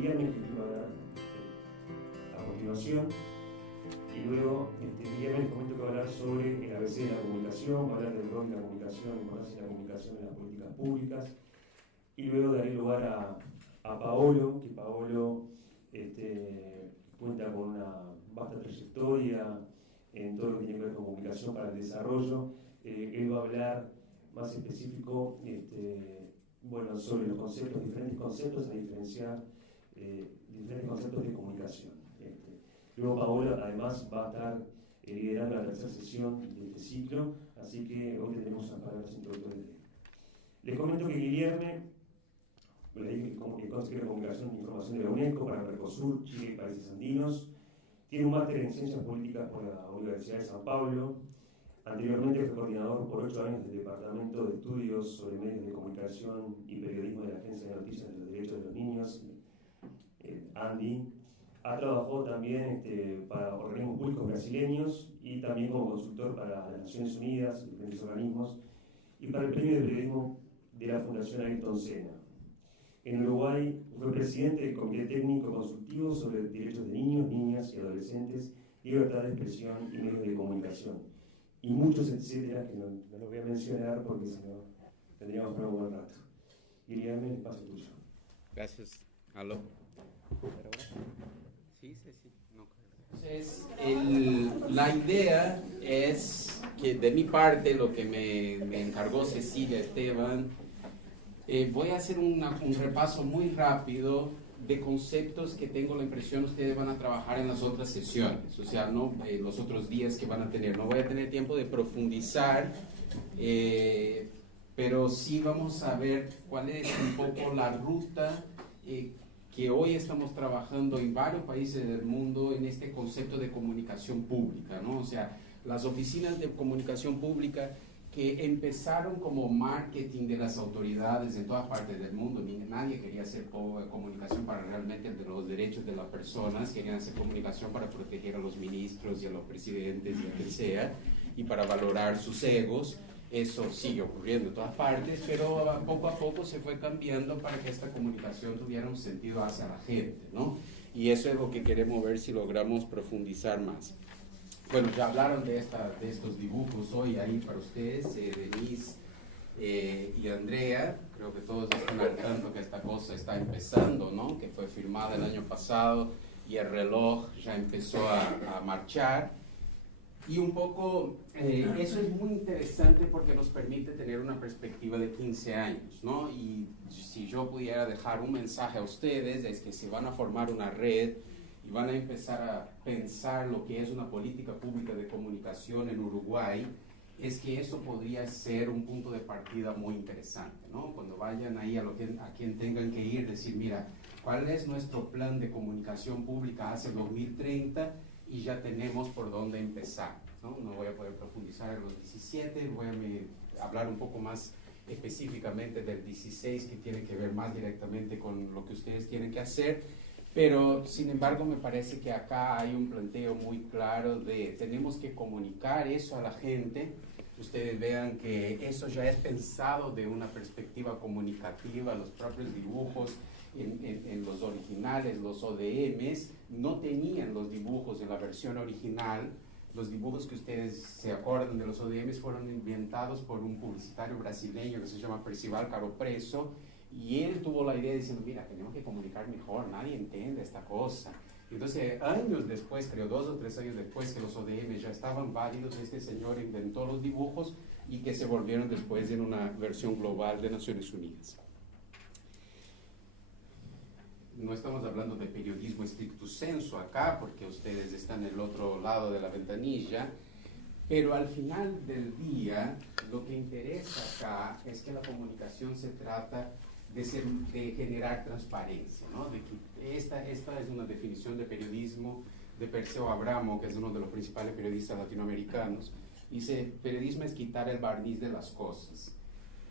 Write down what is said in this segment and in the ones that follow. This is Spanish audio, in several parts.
Guillermo, que va a dar a continuación. Y luego Guillermo les comento que va a hablar sobre el ABC de la comunicación, va a hablar del rol de la comunicación, la importancia de la comunicación en las políticas públicas. Y luego daré lugar a Paolo, que Paolo cuenta con una vasta trayectoria en todo lo que tiene que ver con comunicación para el desarrollo. Él va a hablar más específico sobre los conceptos, diferentes conceptos a diferenciar, diferentes conceptos de comunicación. Luego Paolo además va a estar liderando la tercera sesión de este ciclo, así que hoy tendremos unas palabras introductorias de él. Les comento que Guillermo, consejero de Comunicación e Información de la UNESCO para Mercosur, Chile y Países Andinos, tiene un máster en Ciencias Políticas por la Universidad de San Pablo. Anteriormente fue coordinador por 8 años del Departamento de Estudios sobre Medios de Comunicación y Periodismo de la Agencia de Noticias de los Derechos de los Niños, ANDI. Ha trabajado también para organismos públicos brasileños y también como consultor para las Naciones Unidas, diferentes organismos, y para el Premio de Periodismo de la Fundación Ayrton Senna. En Uruguay fue presidente del Comité Técnico Consultivo sobre Derechos de Niños, Niñas y Adolescentes, Libertad de Expresión y Medios de Comunicación. Y muchos etcétera que no los voy a mencionar porque si no tendríamos para un buen rato. Guillermo, el espacio tuyo. Gracias. ¿Aló? Sí. No. Entonces, la idea es que de mi parte, lo que me encargó Cecilia Esteban, voy a hacer un repaso muy rápido de conceptos que tengo la impresión ustedes van a trabajar en las otras sesiones, o sea, no los otros días que van a tener. No voy a tener tiempo de profundizar, pero sí vamos a ver cuál es un poco la ruta que hoy estamos trabajando en varios países del mundo en este concepto de comunicación pública, ¿no? O sea, las oficinas de comunicación pública que empezaron como marketing de las autoridades en todas partes del mundo. Nadie quería hacer comunicación para realmente los derechos de las personas, querían hacer comunicación para proteger a los ministros y a los presidentes y a quien sea, y para valorar sus egos. Eso sigue ocurriendo en todas partes, pero poco a poco se fue cambiando para que esta comunicación tuviera un sentido hacia la gente, ¿no? Y eso es lo que queremos ver si logramos profundizar más. Bueno, ya hablaron de estos dibujos hoy ahí para ustedes, Denise y Andrea. Creo que todos están al tanto que esta cosa está empezando, ¿no? Que fue firmada el año pasado y el reloj ya empezó a marchar. Y un poco, eso es muy interesante porque nos permite tener una perspectiva de 15 años, ¿no? Y si yo pudiera dejar un mensaje a ustedes, es que si van a formar una red y van a empezar a pensar lo que es una política pública de comunicación en Uruguay, es que eso podría ser un punto de partida muy interesante, ¿no? Cuando vayan ahí a quien tengan que ir, decir, mira, ¿cuál es nuestro plan de comunicación pública hacia el 2030? Y ya tenemos por dónde empezar, ¿no? No voy a poder profundizar en los 17, voy a hablar un poco más específicamente del 16, que tiene que ver más directamente con lo que ustedes tienen que hacer, pero sin embargo me parece que acá hay un planteo muy claro de tenemos que comunicar eso a la gente. Ustedes vean que eso ya es pensado de una perspectiva comunicativa, los propios dibujos en los originales, los ODMs, no tenían los dibujos en la versión original. Los dibujos que ustedes se acuerdan de los ODMs fueron inventados por un publicitario brasileño que se llama Percival Caro Preso, y él tuvo la idea diciendo, mira, tenemos que comunicar mejor, nadie entiende esta cosa. Entonces, años después, creo 2 o 3 años después que los ODMs ya estaban válidos, este señor inventó los dibujos y que se volvieron después en una versión global de Naciones Unidas. No estamos hablando de periodismo stricto sensu acá, porque ustedes están en el otro lado de la ventanilla, pero al final del día, lo que interesa acá es que la comunicación se trata de generar transparencia, ¿no? Esta es una definición de periodismo de Perseo Abramo, que es uno de los principales periodistas latinoamericanos. Dice, periodismo es quitar el barniz de las cosas.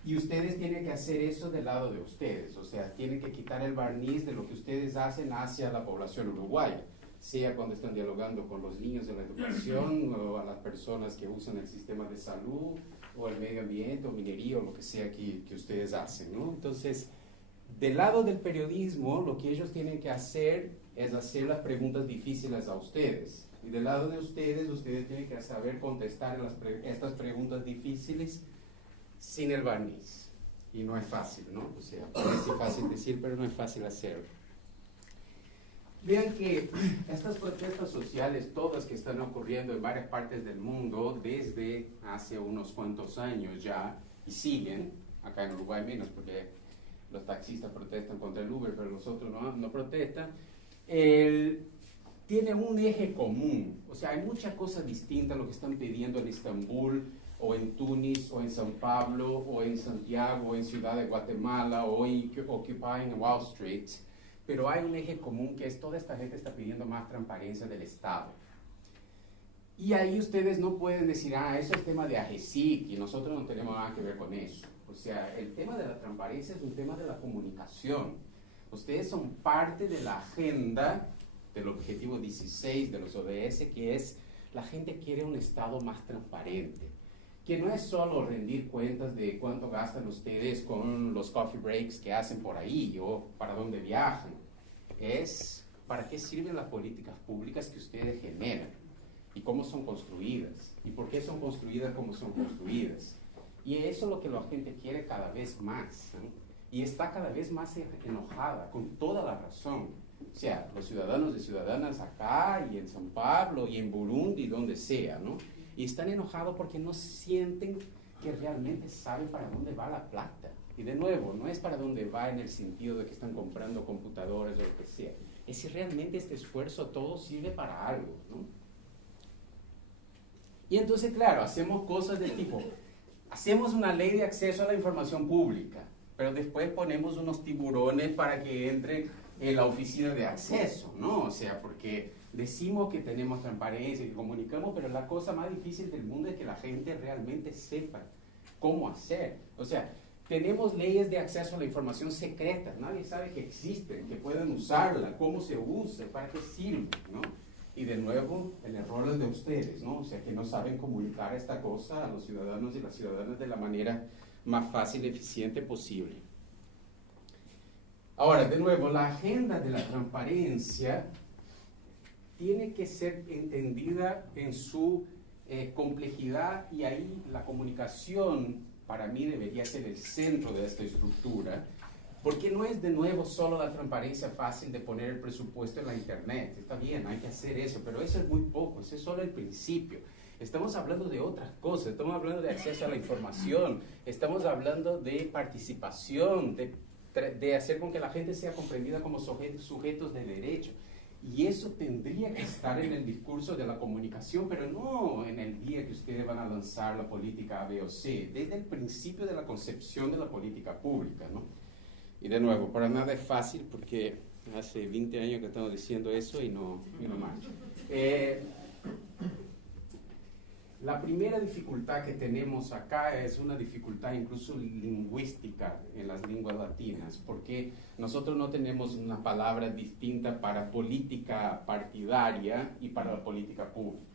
Y ustedes tienen que hacer eso del lado de ustedes, o sea, tienen que quitar el barniz de lo que ustedes hacen hacia la población uruguaya, sea cuando están dialogando con los niños de la educación, o a las personas que usan el sistema de salud, o el medio ambiente, o minería, o lo que sea que ustedes hacen, ¿no? Entonces, Del lado del periodismo, lo que ellos tienen que hacer es hacer las preguntas difíciles a ustedes. Y del lado de ustedes, ustedes tienen que saber contestar estas preguntas difíciles sin el barniz. Y no es fácil, ¿no? O sea, parece fácil decir, pero no es fácil hacerlo. Vean que estas protestas sociales, todas que están ocurriendo en varias partes del mundo desde hace unos cuantos años ya, y siguen, acá en Uruguay menos, porque los taxistas protestan contra el Uber, pero los otros no protestan, tiene un eje común. O sea, hay muchas cosas distintas a lo que están pidiendo en Estambul, o en Túnez, o en San Pablo, o en Santiago, o en Ciudad de Guatemala, o en Occupying Wall Street. Pero hay un eje común que es toda esta gente está pidiendo más transparencia del Estado. Y ahí ustedes no pueden decir, eso es tema de AGESIC y nosotros no tenemos nada que ver con eso. O sea, el tema de la transparencia es un tema de la comunicación. Ustedes son parte de la agenda del objetivo 16 de los ODS, que es la gente quiere un Estado más transparente. Que no es solo rendir cuentas de cuánto gastan ustedes con los coffee breaks que hacen por ahí o para dónde viajan. Es para qué sirven las políticas públicas que ustedes generan y cómo son construidas y por qué son construidas como son construidas. Y eso es lo que la gente quiere cada vez más, ¿no? Y está cada vez más enojada, con toda la razón. O sea, los ciudadanos y ciudadanas acá y en San Pablo y en Burundi, donde sea, ¿no? Y están enojados porque no sienten que realmente saben para dónde va la plata. Y de nuevo, no es para dónde va en el sentido de que están comprando computadores o lo que sea. Es si realmente este esfuerzo todo sirve para algo, ¿no? Y entonces, claro, hacemos cosas del tipo, hacemos una ley de acceso a la información pública, pero después ponemos unos tiburones para que entre en la oficina de acceso, ¿no? O sea, porque decimos que tenemos transparencia, que comunicamos, pero la cosa más difícil del mundo es que la gente realmente sepa cómo hacer. O sea, tenemos leyes de acceso a la información secretas, nadie sabe que existen, que pueden usarla, cómo se usa, para qué sirve, ¿no? Y de nuevo, el error es de ustedes, ¿no? O sea, que no saben comunicar esta cosa a los ciudadanos y las ciudadanas de la manera más fácil y eficiente posible. Ahora, de nuevo, la agenda de la transparencia tiene que ser entendida en su complejidad, y ahí la comunicación para mí debería ser el centro de esta estructura, porque no es de nuevo solo la transparencia fácil de poner el presupuesto en la internet. Está bien, hay que hacer eso, pero eso es muy poco, eso es solo el principio. Estamos hablando de otras cosas, estamos hablando de acceso a la información, estamos hablando de participación, de hacer con que la gente sea comprendida como sujetos de derecho. Y eso tendría que estar en el discurso de la comunicación, pero no en el día que ustedes van a lanzar la política A, B o C, desde el principio de la concepción de la política pública, ¿no? Y de nuevo, para nada es fácil porque hace 20 años que estamos diciendo eso y no marcha. La primera dificultad que tenemos acá es una dificultad incluso lingüística en las lenguas latinas, porque nosotros no tenemos una palabra distinta para política partidaria y para la política pública.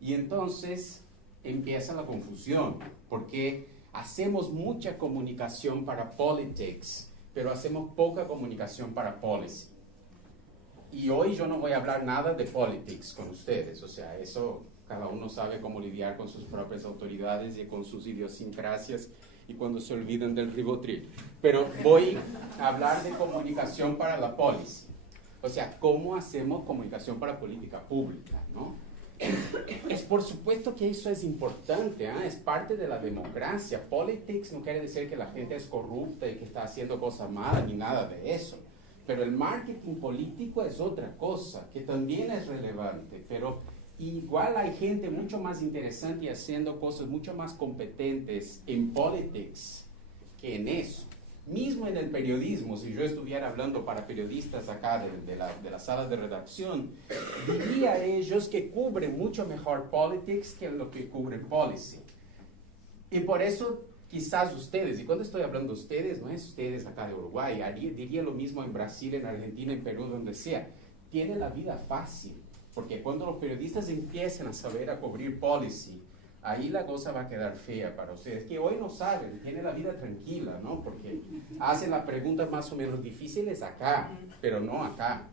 Y entonces empieza la confusión, porque hacemos mucha comunicación para politics, pero hacemos poca comunicación para policy. Y hoy yo no voy a hablar nada de politics con ustedes, o sea, eso cada uno sabe cómo lidiar con sus propias autoridades y con sus idiosincrasias y cuando se olvidan del ribotril. Pero voy a hablar de comunicación para la policy. O sea, cómo hacemos comunicación para política pública, ¿no? Es por supuesto que eso es importante, ¿eh? Es parte de la democracia. Politics no quiere decir que la gente es corrupta y que está haciendo cosas malas ni nada de eso. Pero el marketing político es otra cosa, que también es relevante, pero igual hay gente mucho más interesante y haciendo cosas mucho más competentes en politics que en eso. Mismo en el periodismo, si yo estuviera hablando para periodistas acá de la sala de redacción, diría a ellos que cubren mucho mejor politics que lo que cubre policy. Y por eso quizás ustedes, y cuando estoy hablando de ustedes, no es ustedes acá de Uruguay, diría lo mismo en Brasil, en Argentina, en Perú, donde sea, tienen la vida fácil. Porque cuando los periodistas empiezan a saber a cubrir policy, ahí la cosa va a quedar fea para ustedes, que hoy no saben, tienen la vida tranquila, ¿no? Porque hacen las preguntas más o menos difíciles acá, pero no acá.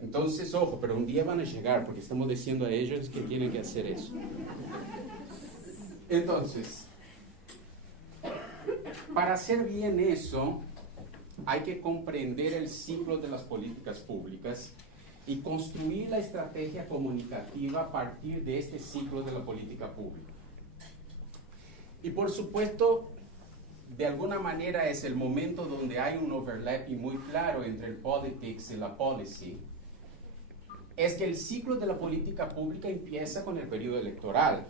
Entonces, ojo, pero un día van a llegar, porque estamos diciendo a ellos que tienen que hacer eso. Entonces, para hacer bien eso, hay que comprender el ciclo de las políticas públicas y construir la estrategia comunicativa a partir de este ciclo de la política pública. Y por supuesto, de alguna manera es el momento donde hay un overlapping muy claro entre el politics y la policy. Es que el ciclo de la política pública empieza con el periodo electoral.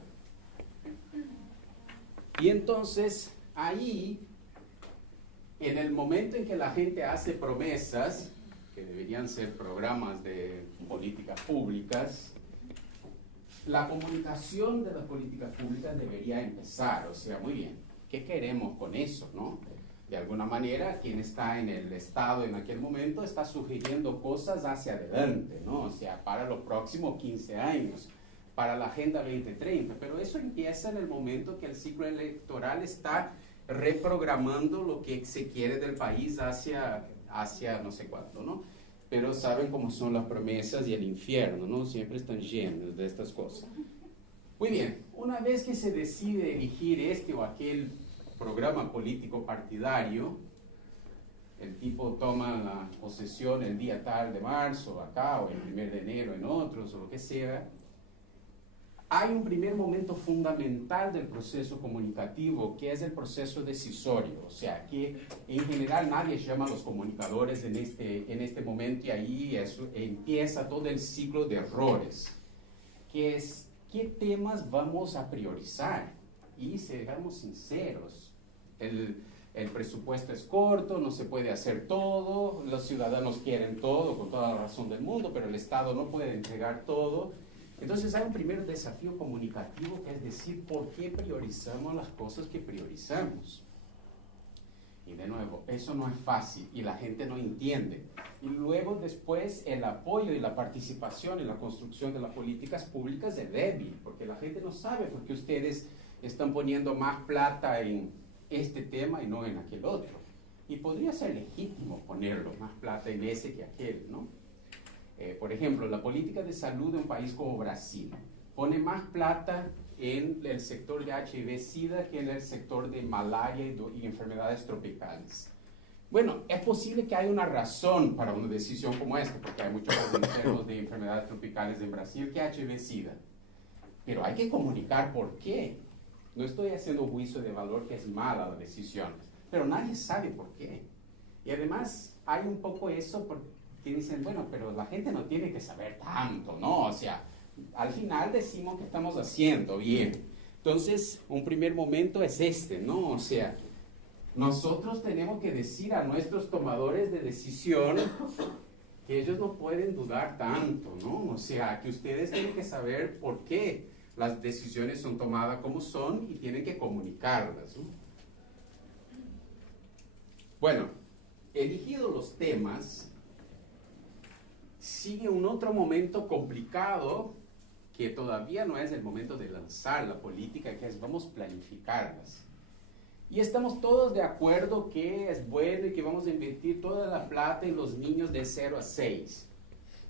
Y entonces, ahí, en el momento en que la gente hace promesas, que deberían ser programas de políticas públicas, la comunicación de las políticas públicas debería empezar. O sea, muy bien, ¿qué queremos con eso, no? De alguna manera, quien está en el Estado en aquel momento está sugiriendo cosas hacia adelante, ¿no? O sea, para los próximos 15 años, para la Agenda 2030. Pero eso empieza en el momento que el ciclo electoral está reprogramando lo que se quiere del país hacia no sé cuándo, ¿no? Pero saben cómo son las promesas y el infierno, ¿no? Siempre están llenos de estas cosas. Muy bien, una vez que se decide elegir este o aquel programa político partidario, el tipo toma la posesión el día tal de marzo acá, o el 1 de enero en otros, o lo que sea. Hay un primer momento fundamental del proceso comunicativo, que es el proceso decisorio. O sea, que en general nadie llama a los comunicadores en este momento, y ahí empieza todo el ciclo de errores, que es qué temas vamos a priorizar. Y seamos sinceros, el presupuesto es corto, no se puede hacer todo, los ciudadanos quieren todo, con toda la razón del mundo, pero el Estado no puede entregar todo. Entonces hay un primer desafío comunicativo, que es decir, ¿por qué priorizamos las cosas que priorizamos? Y de nuevo, eso no es fácil y la gente no entiende. Y luego después el apoyo y la participación en la construcción de las políticas públicas es débil, porque la gente no sabe por qué ustedes están poniendo más plata en este tema y no en aquel otro. Y podría ser legítimo ponerlo más plata en ese que aquel, ¿no? Por ejemplo, la política de salud de un país como Brasil pone más plata en el sector de HIV-Sida que en el sector de malaria y enfermedades tropicales. Bueno, es posible que haya una razón para una decisión como esta, porque hay muchos enfermos de enfermedades tropicales en Brasil que HIV-Sida. Pero hay que comunicar por qué. No estoy haciendo un juicio de valor que es mala la decisión, pero nadie sabe por qué. Y además hay un poco eso que dicen, bueno, pero la gente no tiene que saber tanto, ¿no? O sea, al final decimos que estamos haciendo bien. Entonces, un primer momento es este, ¿no? O sea, nosotros tenemos que decir a nuestros tomadores de decisión que ellos no pueden dudar tanto, ¿no? O sea, que ustedes tienen que saber por qué las decisiones son tomadas como son y tienen que comunicarlas, ¿no? Bueno, elegidos los temas, sigue un otro momento complicado que todavía no es el momento de lanzar la política, que es vamos a planificarlas. Y estamos todos de acuerdo que es bueno y que vamos a invertir toda la plata en los niños de 0 a 6,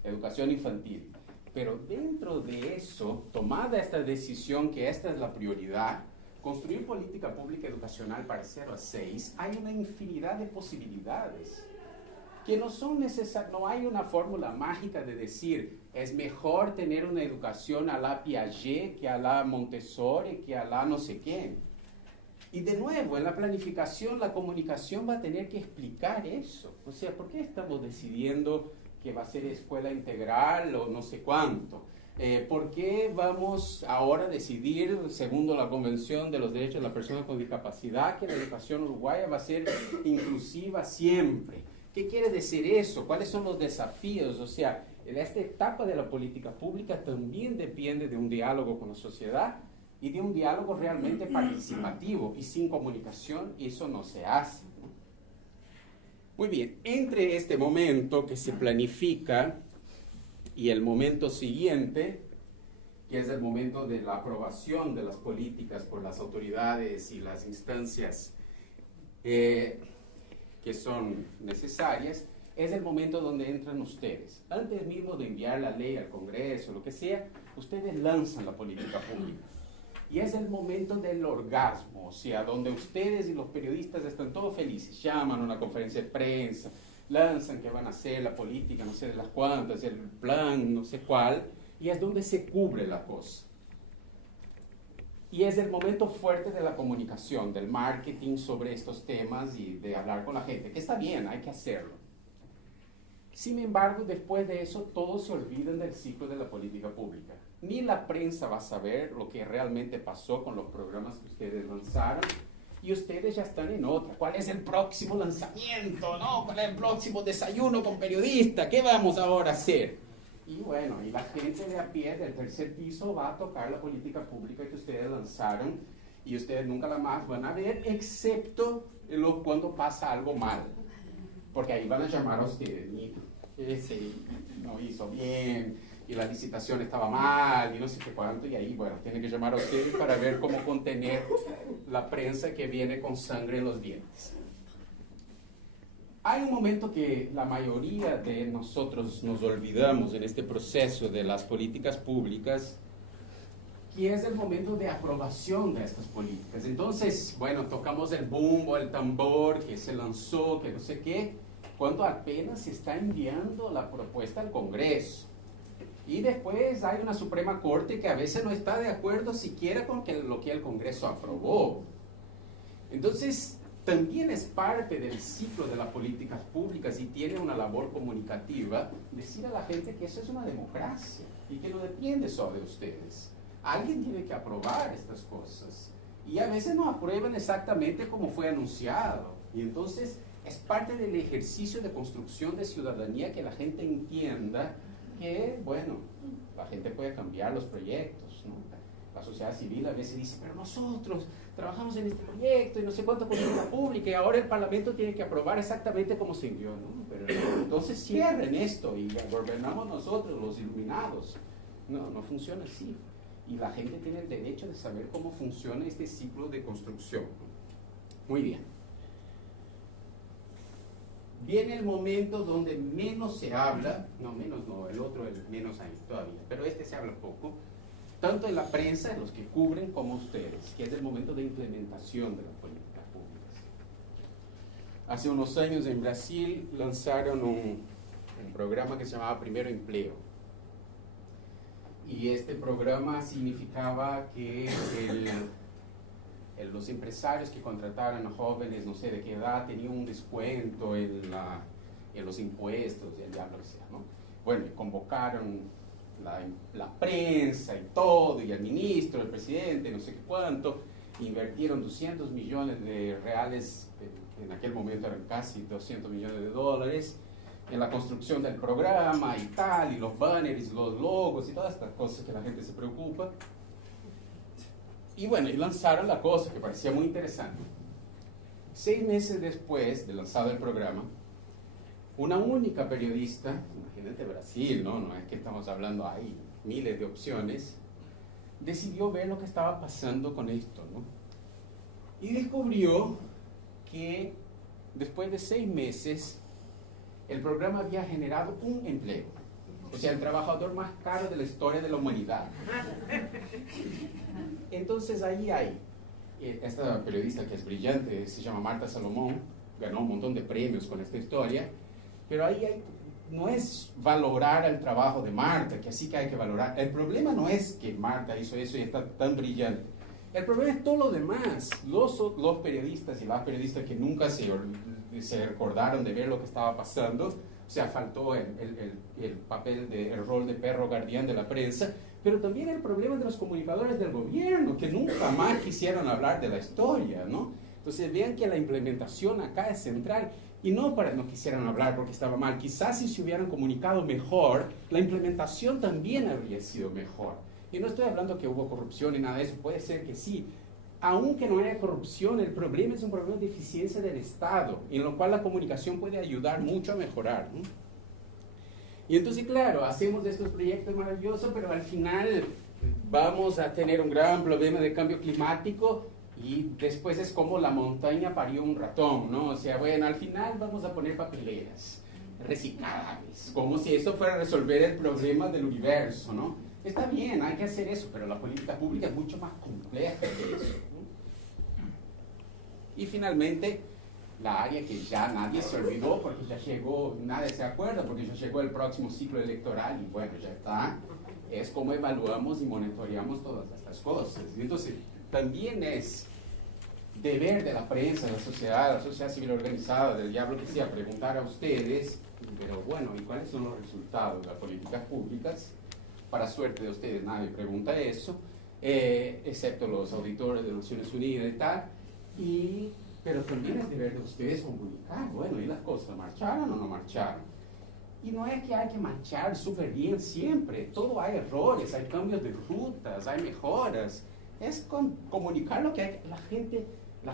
educación infantil. Pero dentro de eso, tomada esta decisión que esta es la prioridad, construir política pública educacional para 0 a 6, hay una infinidad de posibilidades que no son necesarias. No hay una fórmula mágica de decir es mejor tener una educación a la Piaget que a la Montessori que a la no sé quién. Y de nuevo, en la planificación, la comunicación va a tener que explicar eso. O sea, ¿por qué estamos decidiendo que va a ser escuela integral o no sé cuánto? ¿Por qué vamos ahora a decidir, según la Convención de los Derechos de la Persona con Discapacidad, que la educación uruguaya va a ser inclusiva siempre? ¿Qué quiere decir eso? ¿Cuáles son los desafíos? O sea, esta etapa de la política pública también depende de un diálogo con la sociedad y de un diálogo realmente participativo, y sin comunicación eso no se hace, ¿no? Muy bien, entre este momento que se planifica y el momento siguiente, que es el momento de la aprobación de las políticas por las autoridades y las instancias que son necesarias, es el momento donde entran ustedes. Antes mismo de enviar la ley al Congreso, lo que sea, ustedes lanzan la política pública. Y es el momento del orgasmo, o sea, donde ustedes y los periodistas están todos felices, llaman a una conferencia de prensa, lanzan que van a hacer la política, no sé de las cuantas, el plan, no sé cuál, y es donde se cubre la cosa. Y es el momento fuerte de la comunicación, del marketing sobre estos temas y de hablar con la gente, que está bien, hay que hacerlo. Sin embargo, después de eso, todos se olvidan del ciclo de la política pública. Ni la prensa va a saber lo que realmente pasó con los programas que ustedes lanzaron, y ustedes ya están en otra. ¿Cuál es el próximo lanzamiento? ¿No? ¿Cuál es el próximo desayuno con periodista? ¿Qué vamos ahora a hacer? Y bueno, y la gente de a pie del tercer piso va a tocar la política pública que ustedes lanzaron, y ustedes nunca la más van a ver, excepto cuando pasa algo mal. Porque ahí van a llamar a ustedes, mira, ese no hizo bien, y la licitación estaba mal, y no sé qué cuánto, y ahí, bueno, tienen que llamar a ustedes para ver cómo contener la prensa que viene con sangre en los dientes. Hay un momento que la mayoría de nosotros nos olvidamos en este proceso de las políticas públicas, que es el momento de aprobación de estas políticas. Entonces, bueno, tocamos el bombo, el tambor, que se lanzó, que no sé qué, cuando apenas se está enviando la propuesta al Congreso. Y después hay una Suprema Corte que a veces no está de acuerdo siquiera con lo que el Congreso aprobó. Entonces, también es parte del ciclo de las políticas públicas y tiene una labor comunicativa decir a la gente que eso es una democracia y que no depende solo de ustedes. Alguien tiene que aprobar estas cosas. Y a veces no aprueban exactamente como fue anunciado. Y entonces es parte del ejercicio de construcción de ciudadanía que la gente entienda que, bueno, la gente puede cambiar los proyectos, ¿no? La sociedad civil a veces dice, pero nosotros trabajamos en este proyecto y no sé cuánto política pública y ahora el Parlamento tiene que aprobar exactamente como se envió, ¿no? Pero entonces cierren esto y gobernamos nosotros, los iluminados. No, no funciona así. Y la gente tiene el derecho de saber cómo funciona este ciclo de construcción. Muy bien. Viene el momento donde menos se habla, no, menos no, el otro es menos ahí todavía, pero este se habla poco, tanto en la prensa, en los que cubren, como ustedes, que es el momento de implementación de las políticas públicas. Hace unos años en Brasil lanzaron un programa que se llamaba Primero Empleo. Y este programa significaba que los empresarios que contrataran a jóvenes, no sé de qué edad, tenían un descuento en los impuestos y el diablo que sea, ¿no? Bueno, convocaron la prensa y todo, y el ministro, el presidente, no sé qué cuánto, invirtieron 200 millones de reales, en aquel momento eran casi 200 millones de dólares, en la construcción del programa y tal, y los banners, los logos y todas estas cosas que la gente se preocupa. Y bueno, y lanzaron la cosa que parecía muy interesante. 6 meses después de lanzado el programa, una única periodista, imagínate Brasil, no es que estamos hablando ahí, miles de opciones, decidió ver lo que estaba pasando con esto, ¿no? Y descubrió que después de 6 meses, el programa había generado un empleo. O sea, el trabajador más caro de la historia de la humanidad. Entonces ahí hay, esta periodista que es brillante, se llama Marta Salomón, ganó un montón de premios con esta historia, pero ahí hay, no es valorar el trabajo de Marta, que así que hay que valorar. El problema no es que Marta hizo eso y está tan brillante. El problema es todo lo demás. Los periodistas y las periodistas que nunca se recordaron de ver lo que estaba pasando, o sea, faltó el papel, el rol de perro guardián de la prensa, pero también el problema de los comunicadores del gobierno, que nunca más quisieron hablar de la historia, ¿no? Entonces vean que la implementación acá es central, y no quisieran hablar porque estaba mal, quizás si se hubieran comunicado mejor, la implementación también habría sido mejor. Y no estoy hablando que hubo corrupción ni nada de eso, puede ser que sí. Aunque no haya corrupción, el problema es un problema de eficiencia del Estado, en lo cual la comunicación puede ayudar mucho a mejorar, ¿no? Y entonces, claro, hacemos estos proyectos maravillosos, pero al final vamos a tener un gran problema de cambio climático y después es como la montaña parió un ratón, ¿no? O sea, bueno, al final vamos a poner papeleras reciclables, como si eso fuera a resolver el problema del universo, ¿no? Está bien, hay que hacer eso, pero la política pública es mucho más compleja que eso, ¿no? Y finalmente, la área que ya nadie se olvidó porque ya llegó, nadie se acuerda porque ya llegó el próximo ciclo electoral y bueno, ya está, es cómo evaluamos y monitoreamos todas estas cosas. Entonces, también es deber de la prensa, de la sociedad civil organizada, del diablo que sea, preguntar a ustedes, pero bueno, ¿y cuáles son los resultados de las políticas públicas? Para suerte de ustedes nadie pregunta eso, excepto los auditores de Naciones Unidas y tal, pero también es deber de ustedes comunicar, bueno, ¿y las cosas marcharon o no marcharon? Y no es que hay que marchar súper bien siempre, todo hay errores, hay cambios de rutas, hay mejoras, es comunicar lo que hay. La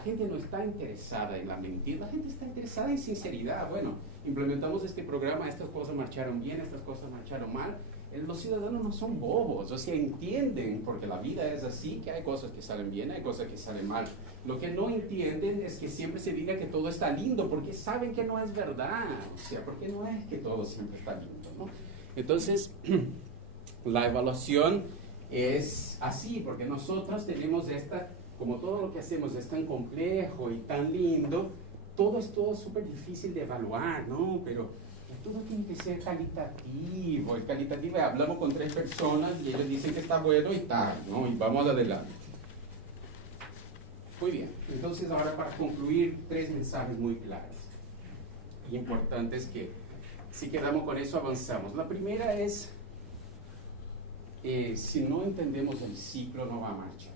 gente no está interesada en la mentira, la gente está interesada en sinceridad. Bueno, implementamos este programa, estas cosas marcharon bien, estas cosas marcharon mal. Los ciudadanos no son bobos, o sea, entienden, porque la vida es así, que hay cosas que salen bien, hay cosas que salen mal. Lo que no entienden es que siempre se diga que todo está lindo, porque saben que no es verdad, o sea, porque no es que todo siempre está lindo, ¿no? Entonces, la evaluación es así, porque nosotros tenemos como todo lo que hacemos es tan complejo y tan lindo, todo es súper difícil de evaluar, ¿no? Pero todo tiene que ser calitativo. El calitativo, hablamos con 3 personas y ellos dicen que está bueno y tal, ¿no? Y vamos adelante. Muy bien, entonces ahora para concluir, 3 mensajes muy claros y importantes que si quedamos con eso avanzamos. La primera es, si no entendemos el ciclo no va a marchar.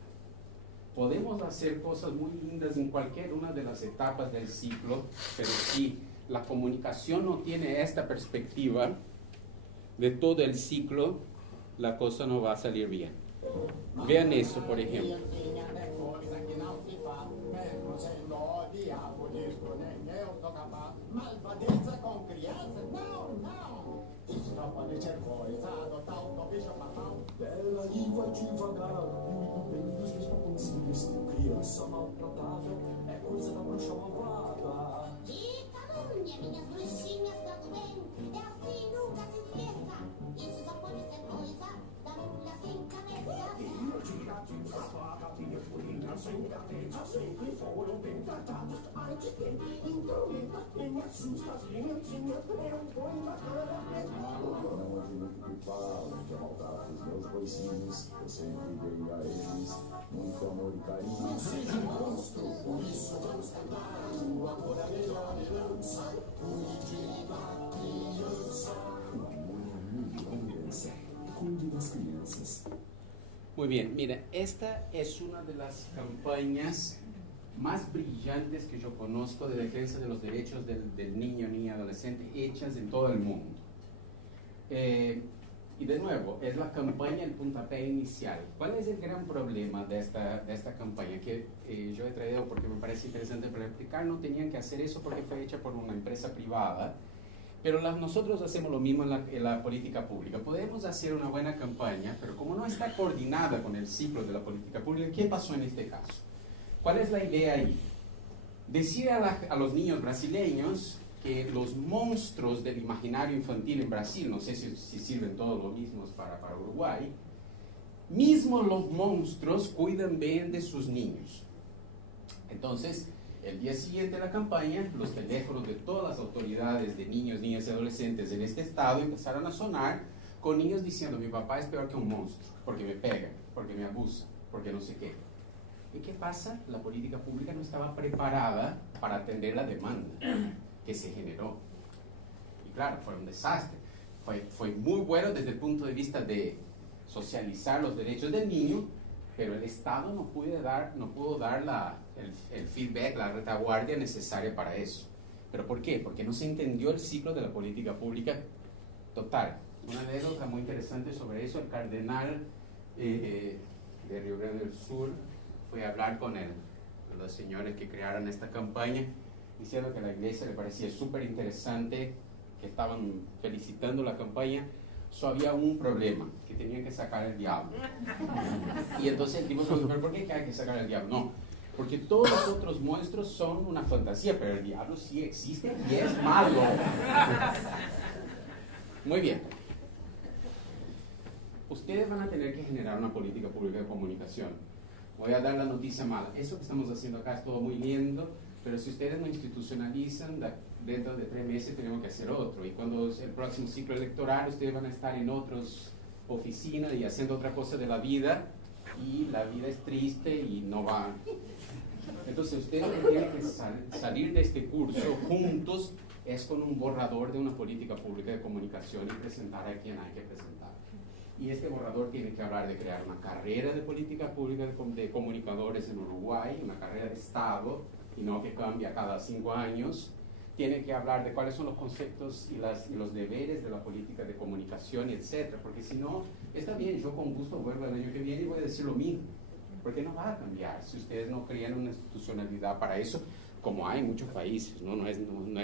Podemos hacer cosas muy lindas en cualquier una de las etapas del ciclo, pero si la comunicación no tiene esta perspectiva de todo el ciclo, la cosa no va a salir bien. Vean eso, por ejemplo. Bela língua devagar, muito bem dos meus papunzinhos. Criança maltratada é coisa da bruxa malvada. Que calúnia, minhas bruxinhas, tanto bem. É assim, nunca se esqueça. Isso só pode ser coisa da mulher sem cabeça. Tiratinhos, sapatinhos, bonitas, sem cabeça, sempre foram bem tratados. Antes tem intrometa, e me assusta as criancinhas. Eu ponho na cara eu não admito que falam de maldade dos meus boizinhos. Eu sempre dei a eles muito amor e carinho. Não seja um monstro, por isso vamos cantar. O amor é a melhor herança, cuide da criança. O amor é a melhor herança, cuide das crianças. Muy bien, mira, esta es una de las campañas más brillantes que yo conozco de defensa de los derechos del niño, niña, adolescente, hechas en todo el mundo. Y de nuevo, es la campaña, el puntapié inicial. ¿Cuál es el gran problema de esta campaña? Que yo he traído porque me parece interesante para explicar. No tenían que hacer eso porque fue hecha por una empresa privada, pero nosotros hacemos lo mismo en la política pública. Podemos hacer una buena campaña, pero como no está coordinada con el ciclo de la política pública, ¿qué pasó en este caso? ¿Cuál es la idea ahí? Decir a los niños brasileños que los monstruos del imaginario infantil en Brasil, no sé si sirven todos los mismos para Uruguay, mismo los monstruos cuidan bien de sus niños. Entonces, el día siguiente de la campaña, los teléfonos de todas las autoridades de niños, niñas y adolescentes en este estado empezaron a sonar con niños diciendo: mi papá es peor que un monstruo, porque me pega, porque me abusa, porque no sé qué. ¿Y qué pasa? La política pública no estaba preparada para atender la demanda que se generó. Y claro, fue un desastre. Fue muy bueno desde el punto de vista de socializar los derechos del niño, pero el Estado no pudo dar el feedback, la retaguardia necesaria para eso. ¿Pero por qué? Porque no se entendió el ciclo de la política pública total. Una anécdota muy interesante sobre eso: el cardenal de Río Grande del Sur fue a hablar con los señores que crearon esta campaña, diciendo que a la iglesia le parecía súper interesante, que estaban felicitando la campaña, solo había un problema, que tenían que sacar el diablo. Y entonces el tipo dijo, ¿pero por qué hay que sacar el diablo? No, porque todos los otros monstruos son una fantasía, pero el diablo sí existe y es malo. Muy bien. Ustedes van a tener que generar una política pública de comunicación. Voy a dar la noticia mala. Eso que estamos haciendo acá es todo muy lindo, pero si ustedes no institucionalizan, dentro de 3 meses tenemos que hacer otro. Y cuando es el próximo ciclo electoral, ustedes van a estar en otras oficinas y haciendo otra cosa de la vida, y la vida es triste y no va. Entonces ustedes tienen que salir de este curso juntos, es con un borrador de una política pública de comunicación y presentar a quien hay que presentar. Y este borrador tiene que hablar de crear una carrera de política pública de comunicadores en Uruguay, una carrera de Estado, y no que cambia cada 5 años. Tiene que hablar de cuáles son los conceptos y los deberes de la política de comunicación, etc. Porque si no, está bien, yo con gusto vuelvo el año que viene y voy a decir lo mismo. Porque no va a cambiar si ustedes no crean una institucionalidad para eso, como hay en muchos países, ¿no? No es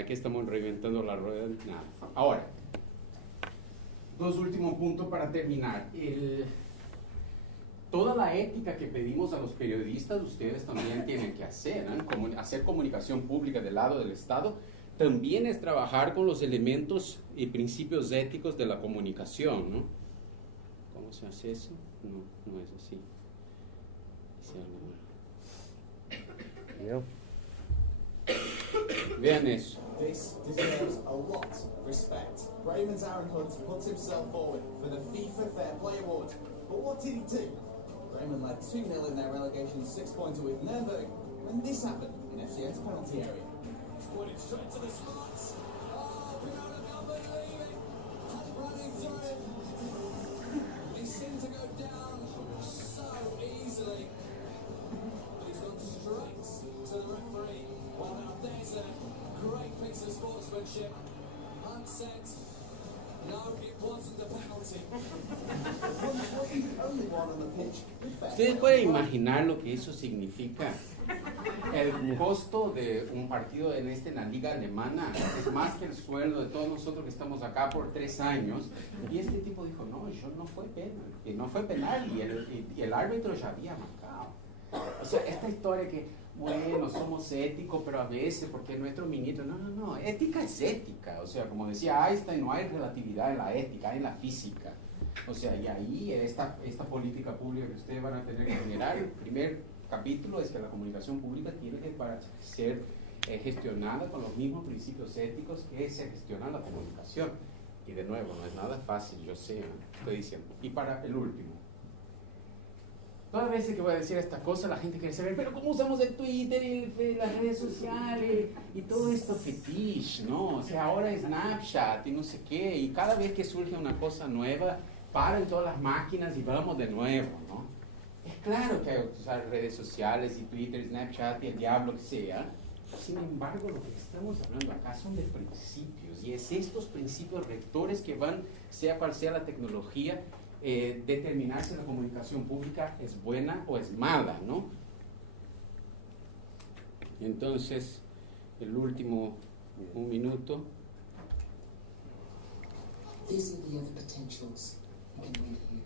que estamos reinventando la rueda, nada. Ahora, 2 últimos puntos para terminar. Toda la ética que pedimos a los periodistas, ustedes también tienen que hacer, ¿no? Hacer comunicación pública del lado del Estado también es trabajar con los elementos y principios éticos de la comunicación, ¿no? ¿Cómo se hace eso? No es así. Vean eso. This deserves a lot of respect. Raymond Aaron Hunt put himself forward for the FIFA Fair Play Award. But what did he do? Raymond led 2-0 in their relegation 6-pointer with Nürnberg when this happened in FCN's penalty area. Put it straight to the spots. Oh, Ronaldo can't believe it. Running through it. He seemed to go down so easily. But he's gone straight to the referee. Well, now there's a great piece of sportsmanship. Hunt said, no, it wasn't a penalty. Hunt wasn't the only one on the pitch. ¿Ustedes pueden imaginar lo que eso significa? El costo de un partido en la liga alemana es más que el sueldo de todos nosotros que estamos acá por 3 años. Y este tipo dijo, no, no fue penal. Y no fue penal y el árbitro ya había marcado. O sea, esta historia que, bueno, somos éticos, pero a veces, porque nuestro ministro, no, ética es ética. O sea, como decía Einstein, no hay relatividad en la ética, hay en la física. O sea, y ahí esta política pública que ustedes van a tener que generar, el primer capítulo es que la comunicación pública tiene que ser gestionada con los mismos principios éticos que se gestiona la comunicación. Y de nuevo, no es nada fácil, yo sé, estoy diciendo. Y para el último. Todas las veces que voy a decir esta cosa, la gente quiere saber, pero ¿cómo usamos el Twitter y las redes sociales y todo esto fetiche, ¿no? O sea, ahora es Snapchat y no sé qué, y cada vez que surge una cosa nueva, paran todas las máquinas y vamos de nuevo, ¿no? Es claro que hay que usar redes sociales y Twitter, Snapchat y el diablo que sea. Sin embargo, lo que estamos hablando acá son de principios, y es estos principios rectores que van, sea cual sea la tecnología, determinar si la comunicación pública es buena o es mala, ¿no? Entonces, el último, 1 minuto. These are the other potentials we can read here.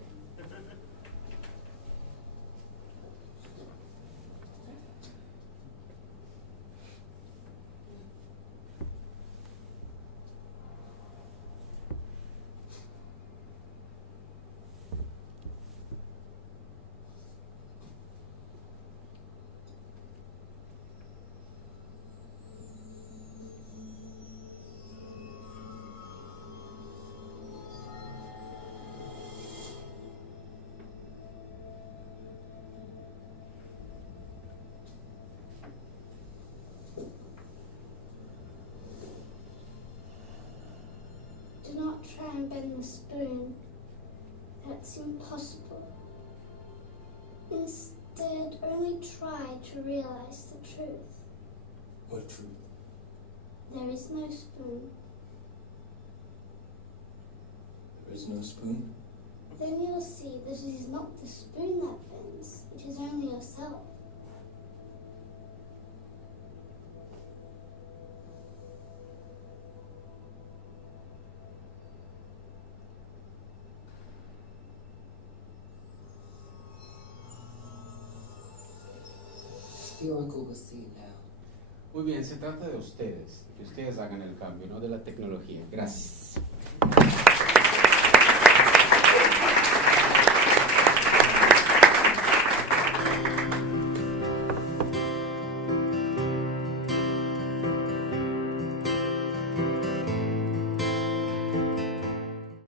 Do not try and bend the spoon. That's impossible. Instead, only try to realize the truth. What truth? There is no spoon. There is no spoon? Then you'll see that it is not the spoon that bends, it is only yourself. The Oracle will see it now. Muy bien, se trata de ustedes, que ustedes hagan el cambio, no de la tecnología. Gracias.